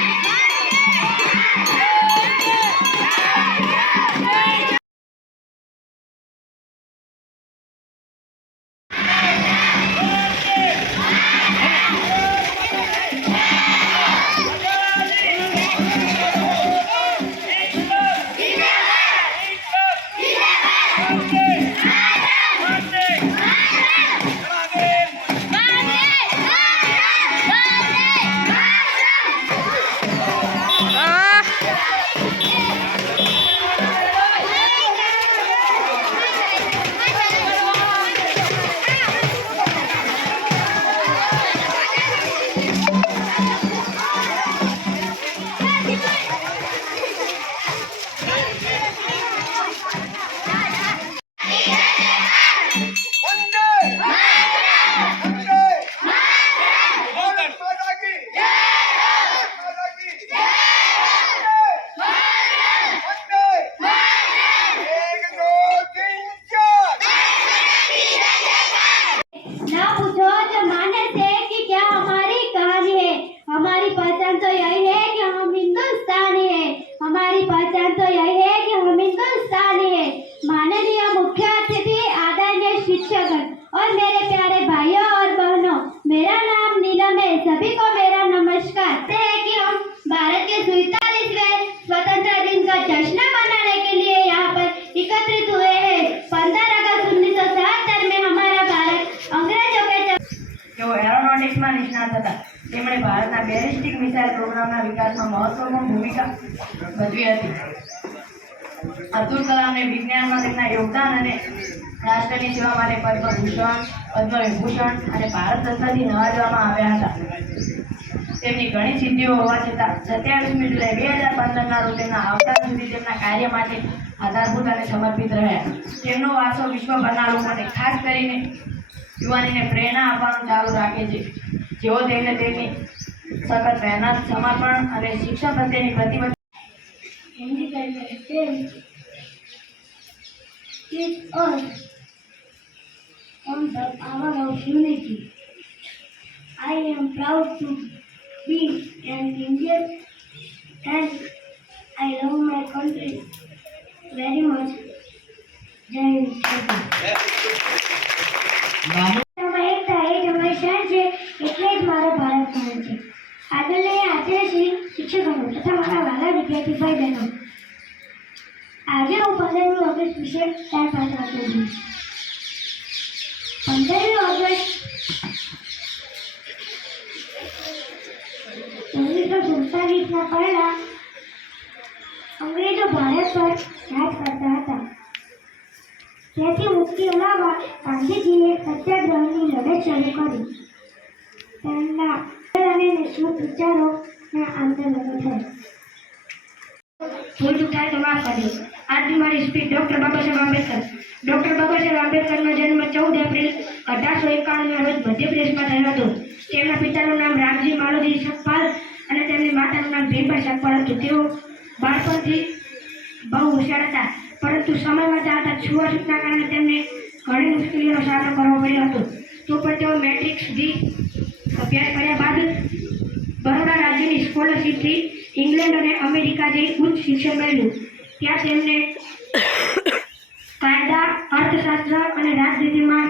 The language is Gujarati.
Bye. એરોનોટિક્સમાં નિષ્ણાત હતા. તેમણે ભારતના બેલિસ્ટિક મિસાઇલ પ્રોગ્રામના વિકાસમાં મહત્વપૂર્ણ ભૂમિકા ભજવી હતી. અબ્દુલ કલામને વિજ્ઞાનમાં તેમના યોગદાન અને રાષ્ટ્રની સેવા માટે પદ્મભૂષણ, પદ્મવિભૂષણ અને ભારત રત્નથી નવાજવામાં આવ્યા હતા. તેમની ઘણી સિદ્ધિઓ હોવા છતાં સત્યાવીસમી જુલાઈ બે હજાર પંદરના રોજ તેમના અવતાર સુધી તેમના કાર્ય માટે આધારભૂત અને સમર્પિત રહ્યા. તેમનો વારસો વિશ્વભરના લોકોને ખાસ કરીને યુવાનીને પ્રેરણા આપવાનું ચાલુ રાખે છે જેઓ તેમને તેમની સખત મહેનત, સમર્પણ અને શિક્ષણ પ્રત્યેની પ્રતિબદ્ધ I am proud to be an Indian and I love my country very much. Jai Hind. એકતા એ જ અમારી શાન છે, એટલે જ મારો ભારત મહાન છે. આગળની આદર્શી શિક્ષકોનો તથા મારા વાલા વિદ્યાર્થી ભાઈ બહેનો આજે હું પંદરમી ઓગસ્ટ વિશે ચાર પાંચ વાતો જોઈશ પંદરમી ઓગસ્ટ ઓગણીસો સુડતાલીસના અંગ્રેજો ભારત પર રાજ કરતા હતા. ત્યાંથી મુક્તિ લાવવા ગાંધીજીએ સત્યાગ્રહની લડત શરૂ કરી. તેમના અને નિઃશુલ્ક વિચારોના આંદોલનો થયા. ભૂલ ચૂક થાય તો માફ કરજો. આજની મારી speech doctor Baba Ambedkar. Doctor Baba Saheb આંબેડકરનો જન્મ ચૌદ એપ્રિલ અઢારસો એકાણુંના રોજ મધ્યપ્રદેશમાં થયો હતો. તેમના પિતાનું નામ રામજી માલોજી સકપાલ અને તેમની માતાનું નામ ભીમભાઈ સકપાલ હતું. તેઓ બાળપણથી બહુ હોશિયાર હતા. પરંતુ સમયમાં જતા છૂવાછૂતના કારણે તેમને ઘણી મુશ્કેલીઓનો સામનો કરવો પડ્યો હતો. તો પણ તેઓ મેટ્રિક સુધી અભ્યાસ કર્યા બાદ બરોડા રાજ્યની સ્કોલરશીપથી ઇંગ્લેન્ડ અને અમેરિકા જઈ ઉચ્ચ શિક્ષણ મેળવ્યું. ત્યાં તેમને કાયદા, અર્થશાસ્ત્ર અને રાજનીતિમાં